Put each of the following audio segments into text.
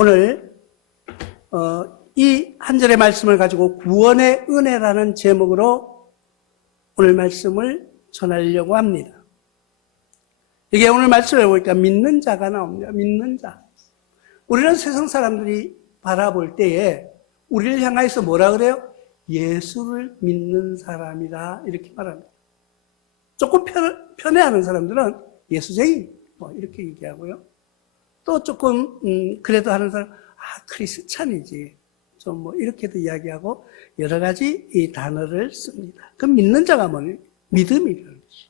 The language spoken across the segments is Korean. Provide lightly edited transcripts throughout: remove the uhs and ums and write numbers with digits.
오늘 이 한 절의 말씀을 가지고 구원의 은혜라는 제목으로 오늘 말씀을 전하려고 합니다. 이게 오늘 말씀을 보니까 믿는 자가 나옵니다. 믿는 자. 우리는 세상 사람들이 바라볼 때에 우리를 향해서 뭐라 그래요? 예수를 믿는 사람이다 이렇게 말합니다. 조금 편애하는 사람들은 예수쟁이 뭐 이렇게 얘기하고요. 또 조금 그래도 하는 사람 크리스찬이지 좀 뭐 이렇게도 이야기하고 여러 가지 이 단어를 씁니다. 그럼 믿는 자가 뭐냐? 믿음이라는 것이.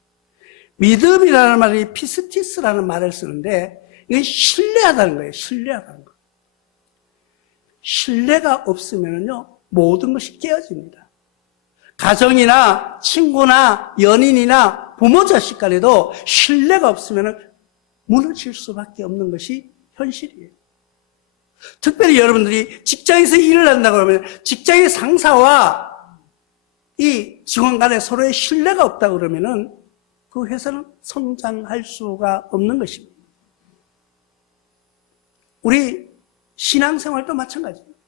믿음이라는 말이 피스티스라는 말을 쓰는데 이게 신뢰하다는 거예요. 신뢰하다는 거. 신뢰가 없으면요 모든 것이 깨어집니다. 가정이나 친구나 연인이나 부모 자식 간에도 신뢰가 없으면 무너질 수밖에 없는 것이 현실이에요. 특별히 여러분들이 직장에서 일을 한다고 하면 직장의 상사와 이 직원 간에 서로의 신뢰가 없다고 그러면은 그 회사는 성장할 수가 없는 것입니다. 우리 신앙생활도 마찬가지입니다.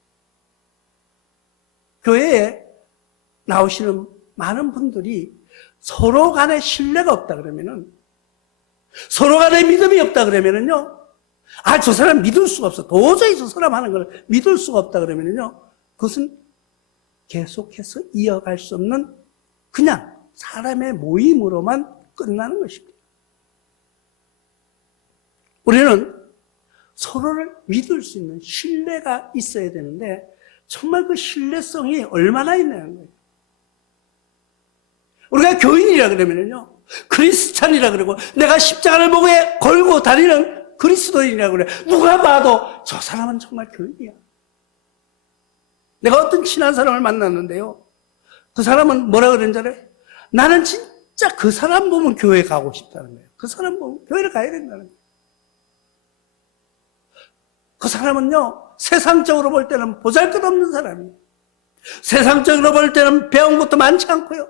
교회에 나오시는 많은 분들이 서로 간에 신뢰가 없다 그러면은 서로 간에 믿음이 없다 그러면은요 저 사람 믿을 수가 없어. 도저히 저 사람 하는 걸 믿을 수가 없다 그러면은요 그것은 계속해서 이어갈 수 없는 그냥 사람의 모임으로만 끝나는 것입니다. 우리는 서로를 믿을 수 있는 신뢰가 있어야 되는데 정말 그 신뢰성이 얼마나 있냐는 거예요. 우리가 교인이라 그러면요 크리스찬이라 그러고 내가 십자가를 목에 걸고 다니는 그리스도인이라고 그래. 누가 봐도 저 사람은 정말 교인이야. 내가 어떤 친한 사람을 만났는데요. 그 사람은 뭐라 그러는 줄 알아요? 나는 진짜 그 사람 보면 교회 가고 싶다는 거예요. 그 사람 보면 교회를 가야 된다는 거예요. 그 사람은요, 세상적으로 볼 때는 보잘것없는 사람이에요. 세상적으로 볼 때는 배운 것도 많지 않고요.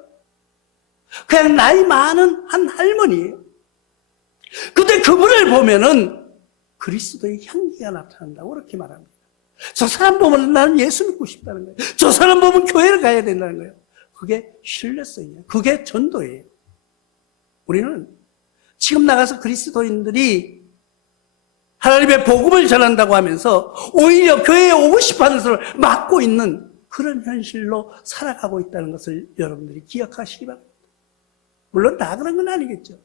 그냥 나이 많은 한 할머니예요. 근데 그분을 보면은 그리스도의 향기가 나타난다고 그렇게 말합니다. 저 사람 보면 나는 예수 믿고 싶다는 거예요. 저 사람 보면 교회를 가야 된다는 거예요. 그게 신뢰성이에요. 그게 전도예요. 우리는 지금 나가서 그리스도인들이 하나님의 복음을 전한다고 하면서 오히려 교회에 오고 싶어하는 사람을 막고 있는 그런 현실로 살아가고 있다는 것을 여러분들이 기억하시기 바랍니다. 물론 다 그런 건 아니겠죠.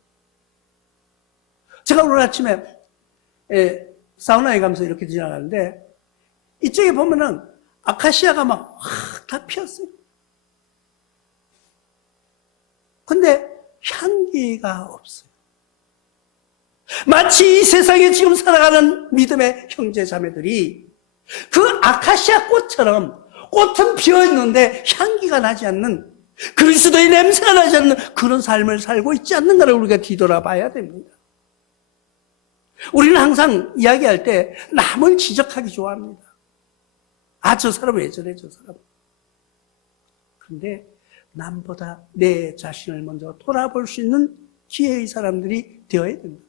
제가 오늘 아침에 사우나에 가면서 이렇게 지나가는데 이쪽에 보면은 아카시아가 막 다 피었어요. 근데 향기가 없어요. 마치 이 세상에 지금 살아가는 믿음의 형제 자매들이 그 아카시아 꽃처럼 꽃은 피어있는데 향기가 나지 않는 그리스도의 냄새가 나지 않는 그런 삶을 살고 있지 않는가를 우리가 뒤돌아봐야 됩니다. 우리는 항상 이야기할 때 남을 지적하기 좋아합니다. 저 사람 왜 저래, 저 사람. 그런데 남보다 내 자신을 먼저 돌아볼 수 있는 지혜의 사람들이 되어야 됩니다.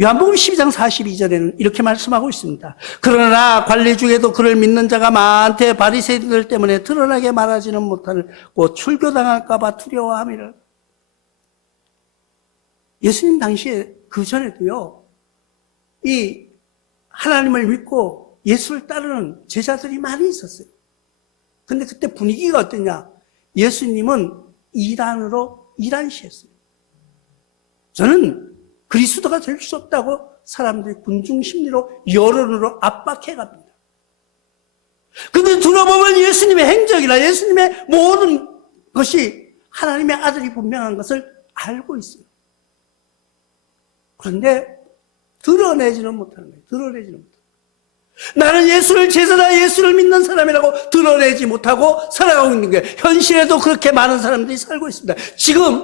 요한복음 12장 42절에는 이렇게 말씀하고 있습니다. 그러나 관리 중에도 그를 믿는 자가 많되 바리새인들 때문에 드러나게 말하지는 못하고 출교당할까 봐 두려워함이라. 예수님 당시에 그 전에도요, 이 하나님을 믿고 예수를 따르는 제자들이 많이 있었어요. 근데 그때 분위기가 어땠냐? 예수님은 이란시했어요. 저는 그리스도가 될 수 없다고 사람들이 군중심리로 여론으로 압박해 갑니다. 근데 들어보면 예수님의 행적이나 예수님의 모든 것이 하나님의 아들이 분명한 것을 알고 있어요. 그런데 드러내지는 못하는 거예요. 드러내지는 못하는 거예요. 나는 예수를 제자다 예수를 믿는 사람이라고 드러내지 못하고 살아가고 있는 거예요. 현실에도 그렇게 많은 사람들이 살고 있습니다. 지금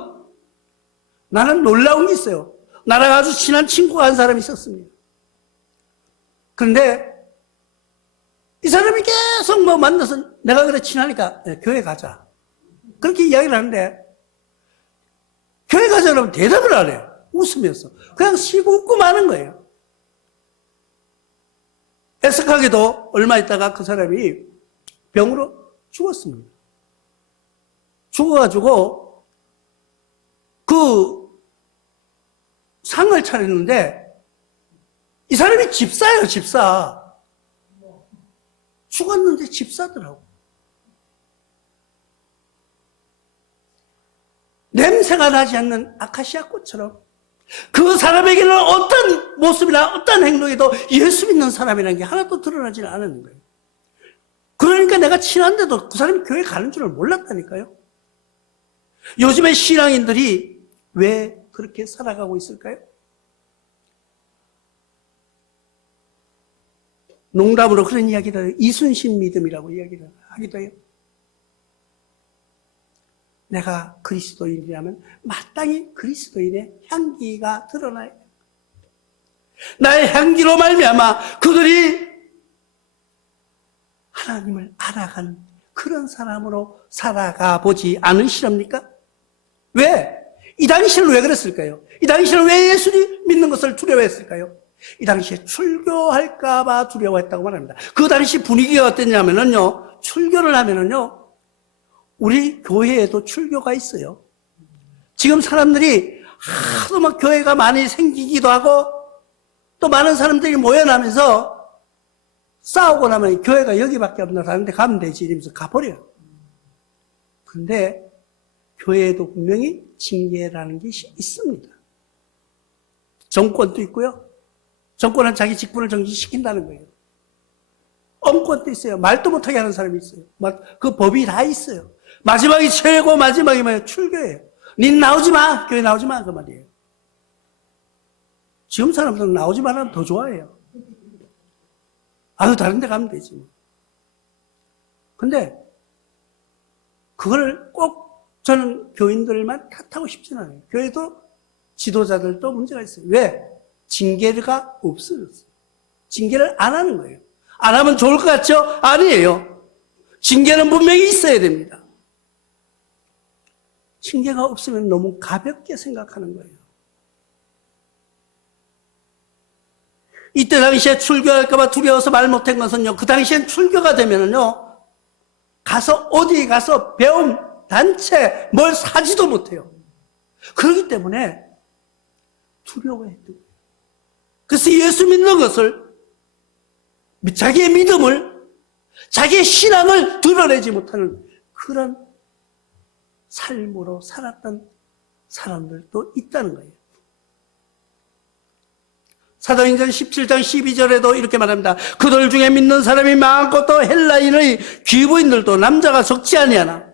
나는 놀라운 게 있어요. 나랑 아주 친한 친구가 한 사람이 있었습니다. 그런데 이 사람이 계속 만나서 내가 그래 친하니까 교회 가자. 그렇게 이야기를 하는데 교회 가자 그러면 대답을 안 해요. 웃으면서 그냥 쉬고 웃고 마는 거예요. 애석하게도 얼마 있다가 그 사람이 병으로 죽었습니다. 죽어가지고 그 상을 차렸는데 이 사람이 집사예요, 집사. 죽었는데 집사더라고. 냄새가 나지 않는 아카시아 꽃처럼 그 사람에게는 어떤 모습이나 어떤 행동에도 예수 믿는 사람이라는 게 하나도 드러나지는 않는 거예요. 그러니까 내가 친한데도 그 사람이 교회 가는 줄을 몰랐다니까요. 요즘의 신앙인들이 왜 그렇게 살아가고 있을까요? 농담으로 그런 이야기를 해요. 이순신 믿음이라고 이야기를 하기도 해요. 내가 그리스도인이라면 마땅히 그리스도인의 향기가 드러나요. 나의 향기로 말미암아 그들이 하나님을 알아가는 그런 사람으로 살아가 보지 않으시렵니까? 왜? 이 당시에는 왜 그랬을까요? 이 당시에는 왜 예수님 믿는 것을 두려워했을까요? 이 당시에 출교할까봐 두려워했다고 말합니다. 그 당시 분위기가 어땠냐면요, 출교를 하면은요, 우리 교회에도 출교가 있어요. 지금 사람들이 하도 막 교회가 많이 생기기도 하고 또 많은 사람들이 모여나면서 싸우고 나면 교회가 여기밖에 없나 다른 데 가면 되지 이러면서 가버려요. 그런데 교회에도 분명히 징계라는 것이 있습니다. 정권도 있고요. 정권은 자기 직분을 정지시킨다는 거예요. 엄권도 있어요. 말도 못하게 하는 사람이 있어요. 그 법이 다 있어요. 마지막이 최고 마지막이 뭐예요? 출교예요. 닌 나오지 마. 교회 나오지 마. 그 말이에요. 지금 사람들은 나오지 말하면 더 좋아해요. 아유, 다른 데 가면 되지. 근데 그걸 꼭 저는 교인들만 탓하고 싶지는 않아요. 교회도 지도자들도 문제가 있어요. 왜? 징계가 없어졌어요. 징계를 안 하는 거예요. 안 하면 좋을 것 같죠? 아니에요. 징계는 분명히 있어야 됩니다. 징계가 없으면 너무 가볍게 생각하는 거예요. 이때 당시에 출교할까봐 두려워서 말 못한 것은요, 그 당시엔 출교가 되면은요, 가서 어디에 가서 배움, 단체, 뭘 사지도 못해요. 그렇기 때문에 두려워했던 거예요. 그래서 예수 믿는 것을, 자기의 믿음을, 자기의 신앙을 드러내지 못하는 그런 삶으로 살았던 사람들도 있다는 거예요. 사도행전 17장 12절에도 이렇게 말합니다. 그들 중에 믿는 사람이 많고 또 헬라인의 귀부인들도 남자가 적지 아니하나.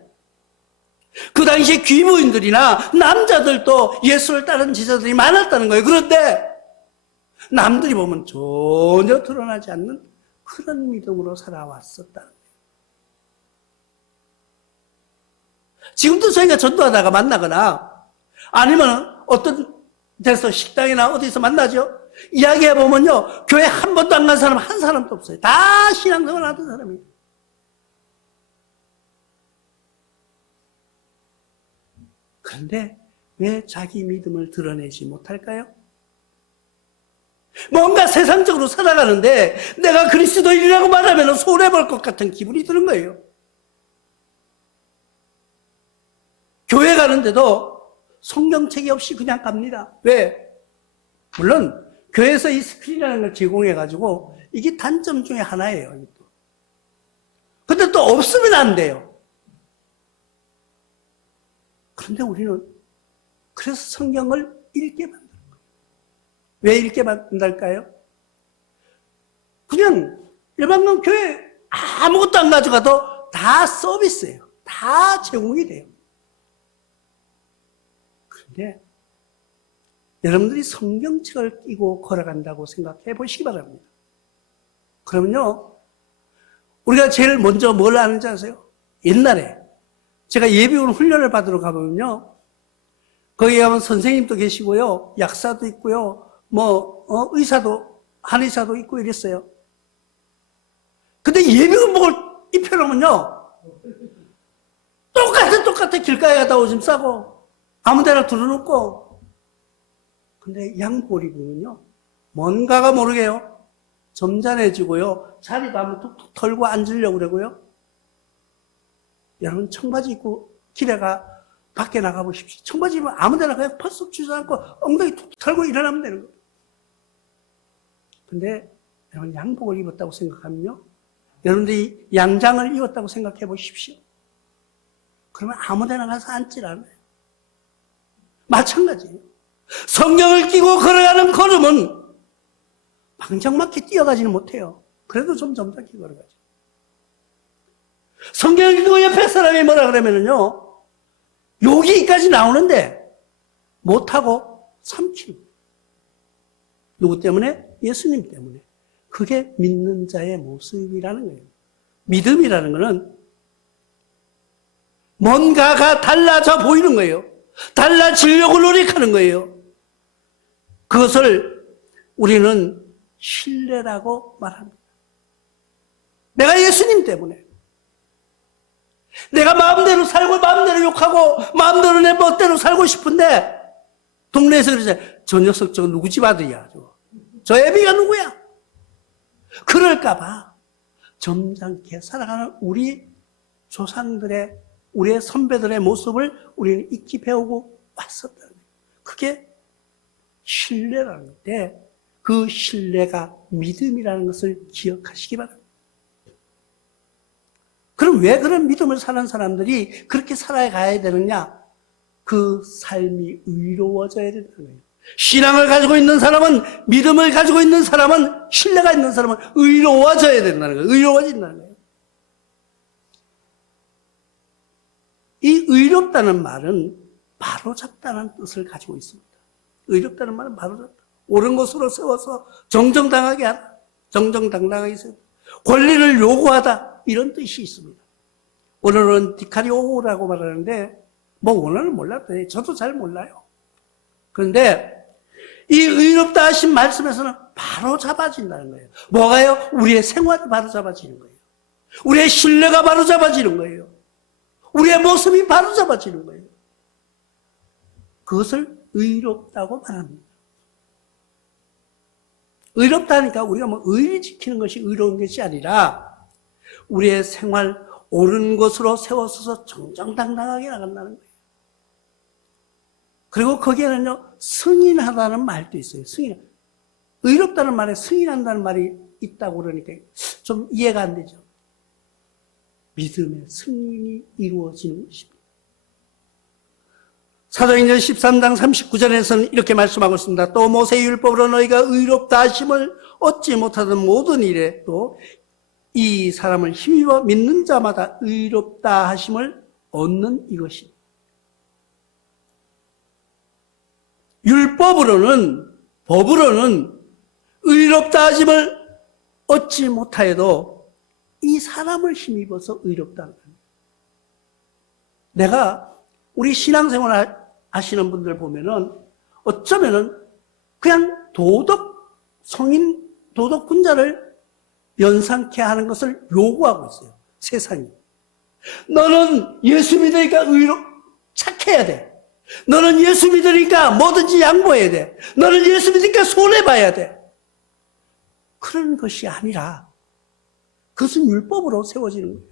그 당시에 귀부인들이나 남자들도 예수를 따르는 제자들이 많았다는 거예요. 그런데 남들이 보면 전혀 드러나지 않는 그런 믿음으로 살아왔었다는 거예요. 지금도 저희가 전도하다가 만나거나 아니면 어떤 데서 식당이나 어디서 만나죠? 이야기해보면요, 교회 한 번도 안 간 사람 한 사람도 없어요. 다 신앙생활 하던 사람이에요. 그런데 왜 자기 믿음을 드러내지 못할까요? 뭔가 세상적으로 살아가는데 내가 그리스도인이라고 말하면 손해볼 것 같은 기분이 드는 거예요. 교회 가는데도 성경책이 없이 그냥 갑니다. 왜? 물론 교회에서 이 스크린이라는 걸 제공해가지고 이게 단점 중에 하나예요. 근데 또 없으면 안 돼요. 그런데 우리는 그래서 성경을 읽게 만드는 거예요. 왜 읽게 만들까요? 그냥 일반관 교회 아무것도 안 가져가도 다 서비스예요. 다 제공이 돼요. 그런데 여러분들이 성경책을 끼고 걸어간다고 생각해 보시기 바랍니다. 그러면요, 우리가 제일 먼저 뭘 아는지 아세요? 옛날에 제가 예비군 훈련을 받으러 가보면요, 거기 가면 선생님도 계시고요, 약사도 있고요, 의사도, 한의사도 있고 이랬어요. 근데 예비군복을 입혀놓으면요, 똑같아 길가에 가다 오줌 싸고 아무 데나 두려놓고 근데 양복을 입으면요, 뭔가가 모르게요, 점잖해지고요, 자리도 한번 툭툭 털고 앉으려고 그러고요. 여러분, 청바지 입고 길에가 밖에 나가보십시오. 청바지 입으면 아무 데나 그냥 펄썩 주저앉고 엉덩이 툭툭 털고 일어나면 되는 거예요. 근데 여러분, 양복을 입었다고 생각하면요, 여러분들이 양장을 입었다고 생각해 보십시오. 그러면 아무 데나 가서 앉질 않아요. 마찬가지예요. 성경을 끼고 걸어가는 걸음은 방정맞게 뛰어가지는 못해요. 그래도 좀 점잖게 걸어가죠. 성경을 끼고 옆에 사람이 뭐라 그러면은요, 여기까지 나오는데 못하고 삼키는. 누구 때문에? 예수님 때문에. 그게 믿는 자의 모습이라는 거예요. 믿음이라는 것은 뭔가가 달라져 보이는 거예요. 달라지려고 노력하는 거예요. 그것을 우리는 신뢰라고 말합니다. 내가 예수님 때문에, 내가 마음대로 살고 마음대로 욕하고 마음대로 내 멋대로 살고 싶은데, 동네에서 그러잖아요. 저 녀석 저 누구 집 아들이야, 저 애비가 누구야? 그럴까봐 점잖게 살아가는 우리 조상들의, 우리의 선배들의 모습을 우리는 익히 배우고 왔었다는 거예요. 그게 신뢰라는 건데, 그 신뢰가 믿음이라는 것을 기억하시기 바랍니다. 그럼 왜 그런 믿음을 사는 사람들이 그렇게 살아가야 되느냐? 그 삶이 의로워져야 된다는 거예요. 신앙을 가지고 있는 사람은, 믿음을 가지고 있는 사람은, 신뢰가 있는 사람은 의로워져야 된다는 거예요. 의로워진다는 거예요. 이 의롭다는 말은 바로잡다는 뜻을 가지고 있습니다. 의롭다는 말은 바로잡다. 옳은 것으로 세워서 정정당하게 하다. 정정당당하게 세우다. 권리를 요구하다. 이런 뜻이 있습니다. 오늘은 디카리오라고 말하는데, 뭐 원어는 몰라도 저도 잘 몰라요. 그런데 이 의롭다 하신 말씀에서는 바로 잡아진다는 거예요. 뭐가요? 우리의 생활이 바로 잡아지는 거예요. 우리의 신뢰가 바로 잡아지는 거예요. 우리의 모습이 바로 잡아지는 거예요. 그것을 의롭다고 말합니다. 의롭다니까 우리가 뭐 의를 지키는 것이 의로운 것이 아니라 우리의 생활 옳은 것으로 세워서서 정정당당하게 나간다는 거예요. 그리고 거기에는요, 승인하다는 말도 있어요. 승인. 의롭다는 말에 승인한다는 말이 있다고 그러니까 좀 이해가 안 되죠. 믿음의 승인이 이루어지는 것입니다. 사도행전 13장 39절에서는 이렇게 말씀하고 있습니다. 또 모세의 율법으로 너희가 의롭다 하심을 얻지 못하던 모든 일에 또 이 사람을 힘입어 믿는 자마다 의롭다 하심을 얻는 이것입니다. 율법으로는, 법으로는 의롭다 하심을 얻지 못하여도 이 사람을 힘입어서 의롭다는 겁니다. 내가 우리 신앙생활 하시는 분들 보면은 어쩌면은 그냥 성인 도덕군자를 연상케 하는 것을 요구하고 있어요. 세상이. 너는 예수 믿으니까 착해야 돼. 너는 예수 믿으니까 뭐든지 양보해야 돼. 너는 예수 믿으니까 손해봐야 돼. 그런 것이 아니라 그것은 율법으로 세워지는 거예요.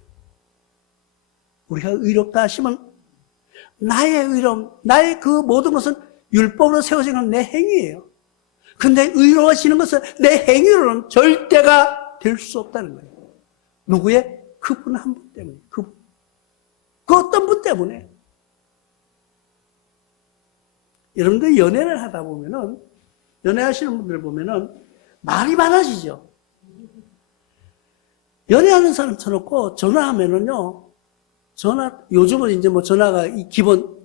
우리가 의롭다 하시면 나의 의로움, 나의 그 모든 것은 율법으로 세워지는 내 행위예요. 근데 의로워지는 것은 내 행위로는 절대가 될 수 없다는 거예요. 누구의? 그분 한 분 때문에. 그 어떤 분 때문에. 여러분들 연애를 하다 보면은, 연애하시는 분들 보면은 말이 많아지죠. 연애하는 사람 쳐놓고 전화하면은요, 요즘은 이제 뭐 전화가 이 기본,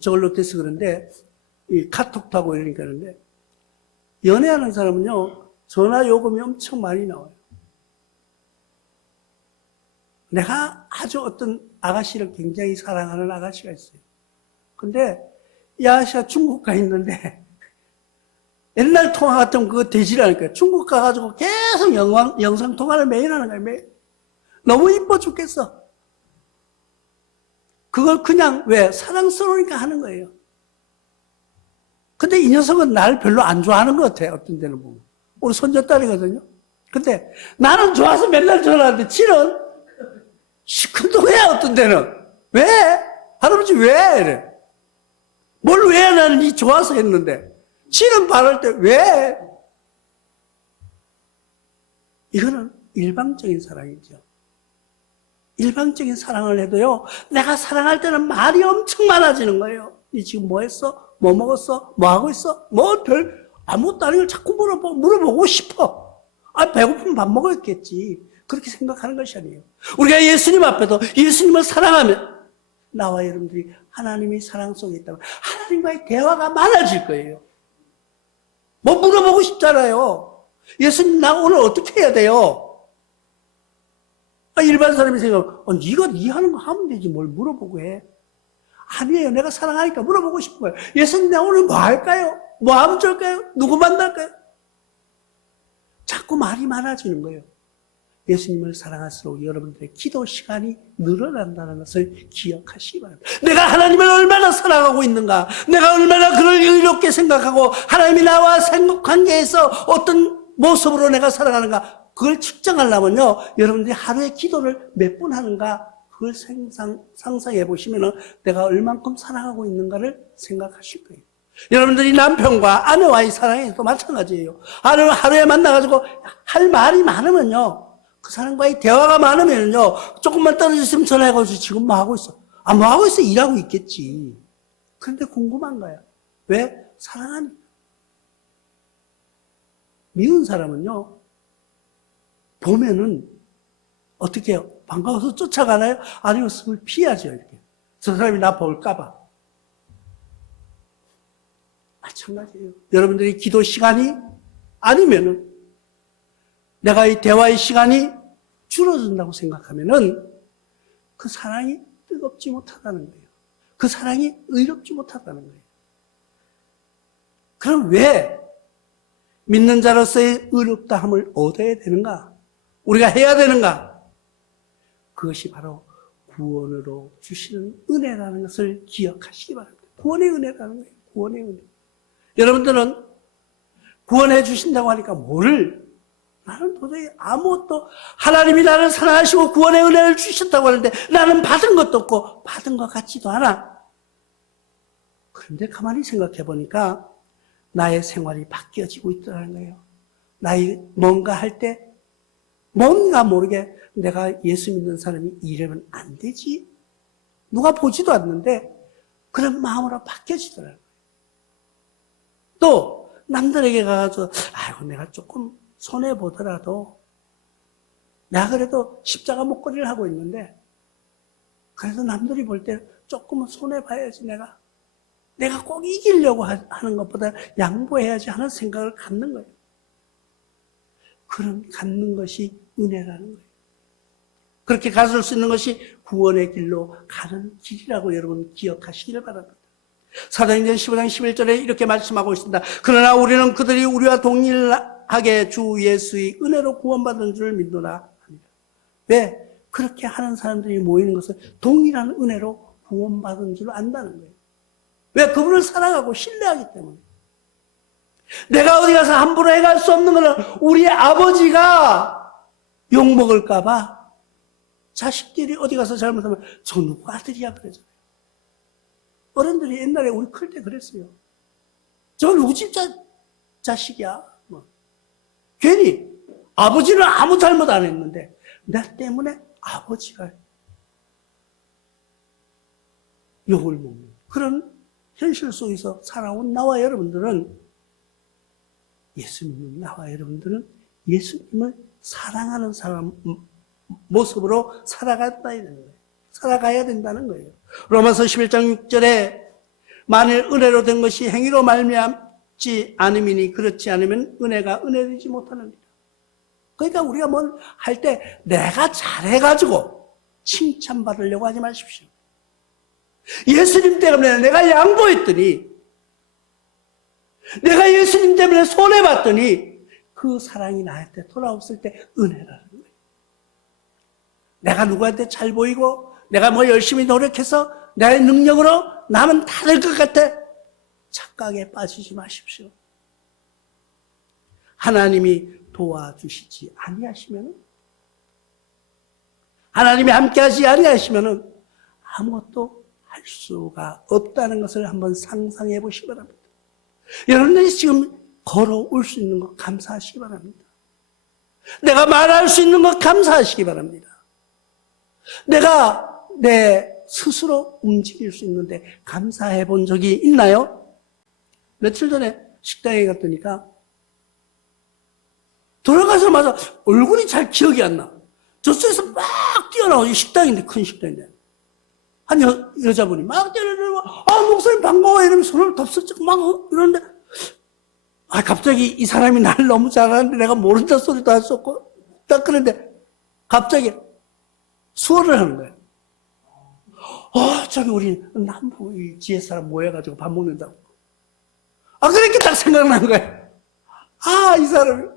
저걸로 돼서 그런데, 이 카톡도 하고 이러니까 그런데, 연애하는 사람은요, 전화 요금이 엄청 많이 나와요. 내가 아주 어떤 아가씨를 굉장히 사랑하는 아가씨가 있어요. 근데, 이 아가씨가 중국 가 있는데, 옛날 통화 같으면 그거 되질 않을까요? 중국 가가지고 계속 영상통화를 매일 하는 거예요, 매일. 너무 이뻐 죽겠어. 그걸 그냥 왜? 사랑스러우니까 하는 거예요. 근데 이 녀석은 나를 별로 안 좋아하는 것 같아. 어떤 데는 보면. 우리 손녀딸이거든요. 근데 나는 좋아서 맨날 전화하는데 지는 시큰둥해. 어떤 데는. 왜? 할아버지 왜? 이래. 뭘 왜? 나는 니 좋아서 했는데. 지는 바랄 때 왜? 이거는 일방적인 사랑이죠. 일방적인 사랑을 해도요, 내가 사랑할 때는 말이 엄청 많아지는 거예요. 니 지금 뭐 했어? 뭐 먹었어? 뭐 하고 있어? 뭐 아무것도 아닌 걸 자꾸 물어보고 싶어. 아, 배고프면 밥 먹었겠지. 그렇게 생각하는 것이 아니에요. 우리가 예수님 앞에도 예수님을 사랑하면 나와 여러분들이 하나님의 사랑 속에 있다면 하나님과의 대화가 많아질 거예요. 뭐 물어보고 싶잖아요. 예수님, 나 오늘 어떻게 해야 돼요? 일반 사람이 생각하면, 네가 네 하는 거 하면 되지, 뭘 물어보고 해. 아니에요. 내가 사랑하니까 물어보고 싶은 거예요. 예수님, 나 오늘 뭐 할까요? 뭐 하면 좋을까요? 누구 만날까요? 자꾸 말이 많아지는 거예요. 예수님을 사랑할수록 여러분들의 기도 시간이 늘어난다는 것을 기억하시기 바랍니다. 내가 하나님을 얼마나 사랑하고 있는가, 내가 얼마나 그를 의롭게 생각하고 하나님이 나와 관계에서 어떤 모습으로 내가 살아가는가, 그걸 측정하려면요, 여러분들이 하루에 기도를 몇 분 하는가, 그걸 상상해 보시면 내가 얼만큼 사랑하고 있는가를 생각하실 거예요. 여러분들이 남편과 아내와의 사랑에도 마찬가지예요. 하루에 만나가지고 할 말이 많으면요, 그 사람과의 대화가 많으면요, 조금만 떨어졌으면 전화해가지고 지금 뭐 하고 있어? 아, 뭐 하고 있어? 일하고 있겠지. 그런데 궁금한 거야. 왜? 사랑하니까. 미운 사람은요, 보면은 어떻게 해요? 반가워서 쫓아가나요? 아니면 숨을 피하죠, 이렇게. 저 사람이 나 볼까봐. 마찬가지예요. 여러분들이 기도 시간이 아니면은 내가 이 대화의 시간이 줄어든다고 생각하면은 그 사랑이 뜨겁지 못하다는 거예요. 그 사랑이 의롭지 못하다는 거예요. 그럼 왜 믿는 자로서의 의롭다함을 얻어야 되는가? 우리가 해야 되는가? 그것이 바로 구원으로 주시는 은혜라는 것을 기억하시기 바랍니다. 구원의 은혜라는 거예요. 구원의 은혜. 여러분들은 구원해 주신다고 하니까 나는 도저히 아무것도, 하나님이 나를 사랑하시고 구원의 은혜를 주셨다고 하는데 나는 받은 것도 없고 받은 것 같지도 않아. 그런데 가만히 생각해 보니까 나의 생활이 바뀌어지고 있더라는 거예요. 뭔가 할 때 뭔가 모르게 내가 예수 믿는 사람이 이러면 안 되지. 누가 보지도 않는데 그런 마음으로 바뀌어지더라고요. 또 남들에게 가서 아이고 내가 조금 손해보더라도 내가 그래도 십자가 목걸이를 하고 있는데 그래도 남들이 볼 때 조금은 손해봐야지 내가 꼭 이기려고 하는 것보다 양보해야지 하는 생각을 갖는 거예요. 그런 갖는 것이 은혜라는 거예요. 그렇게 가질 수 있는 것이 구원의 길로 가는 길이라고 여러분 기억하시기를 바랍니다. 사도행전 15장 11절에 이렇게 말씀하고 있습니다. 그러나 우리는 그들이 우리와 동일하게 주 예수의 은혜로 구원받은 줄을 믿노라 합니다. 왜? 그렇게 하는 사람들이 모이는 것은 동일한 은혜로 구원받은 줄 안다는 거예요. 왜? 그분을 사랑하고 신뢰하기 때문에. 내가 어디 가서 함부로 해갈 수 없는 것은 우리 아버지가 욕먹을까봐 자식들이 어디 가서 잘못하면 저 누구 아들이야 그러잖아요. 어른들이 옛날에 우리 클 때 그랬어요. 저 누구 집 자식이야. 괜히 아버지는 아무 잘못 안 했는데 나 때문에 아버지가 욕을 먹는 그런 현실 속에서 살아온 나와 여러분들은 예수 믿는 나와 여러분들은 예수님을 사랑하는 사람 모습으로 살아가야 된다는 거예요. 로마서 11장 6절에 만일 은혜로 된 것이 행위로 말미암지 않음이니 그렇지 않으면 은혜가 은혜되지 못하느니라. 그러니까 우리가 뭘 할 때 내가 잘해가지고 칭찬받으려고 하지 마십시오. 예수님 때문에 내가 양보했더니 내가 예수님 때문에 손해봤더니 그 사랑이 나한테 돌아왔을 때 은혜라는 거예요. 내가 누구한테 잘 보이고 내가 뭐 열심히 노력해서 나의 능력으로 나면 다 될 것 같아. 착각에 빠지지 마십시오. 하나님이 도와주시지 아니하시면, 하나님이 함께하지 아니하시면 아무것도 할 수가 없다는 것을 한번 상상해 보시기 바랍니다. 여러분들이 지금 걸어올 수 있는 것 감사하시기 바랍니다. 내가 말할 수 있는 것 감사하시기 바랍니다. 내가 내 스스로 움직일 수 있는데 감사해 본 적이 있나요? 며칠 전에 식당에 갔더니까 돌아가자마자 얼굴이 잘 기억이 안 나. 저쪽에서 막 뛰어나오지. 식당인데, 큰 식당인데. 한 여자분이 막 뛰어나오고, 목사님 반가워요. 이러면서 손을 덥석지고 막 이러는데, 갑자기 이 사람이 나를 너무 잘하는데 내가 모른다 소리도 할 수 없고, 딱 그런데 갑자기 수어를 하는 거예요. 저기 우리 남부 이 지혜 사람 모여가지고 밥 먹는다고. 그렇게 딱 생각난 거예요. 이 사람이.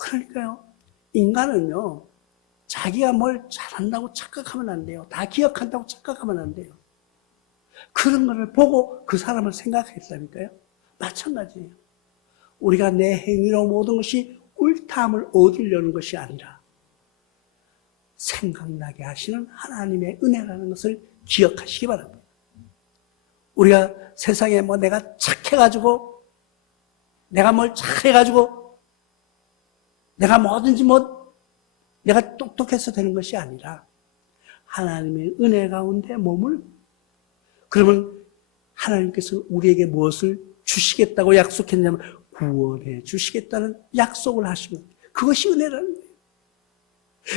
그러니까요, 인간은요, 자기가 뭘 잘한다고 착각하면 안 돼요. 다 기억한다고 착각하면 안 돼요. 그런 거를 보고 그 사람을 생각했다니까요. 마찬가지예요. 우리가 내 행위로 모든 것이 옳다함을 얻으려는 것이 아니라 생각나게 하시는 하나님의 은혜라는 것을 기억하시기 바랍니다. 우리가 세상에 내가 착해가지고, 내가 뭘 잘해가지고, 내가 뭐든지 내가 똑똑해서 되는 것이 아니라 하나님의 은혜 가운데 머물, 그러면 하나님께서 우리에게 무엇을 주시겠다고 약속했냐면 구원해 주시겠다는 약속을 하시면 그것이 은혜라는 거예요.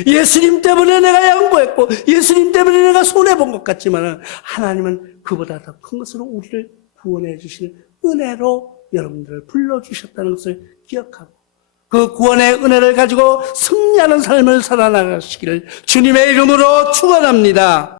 예수님 때문에 내가 양보했고 예수님 때문에 내가 손해본 것 같지만 하나님은 그보다 더 큰 것으로 우리를 구원해 주시는 은혜로 여러분들을 불러주셨다는 것을 기억하고 그 구원의 은혜를 가지고 승리하는 삶을 살아나가시기를 주님의 이름으로 축원합니다.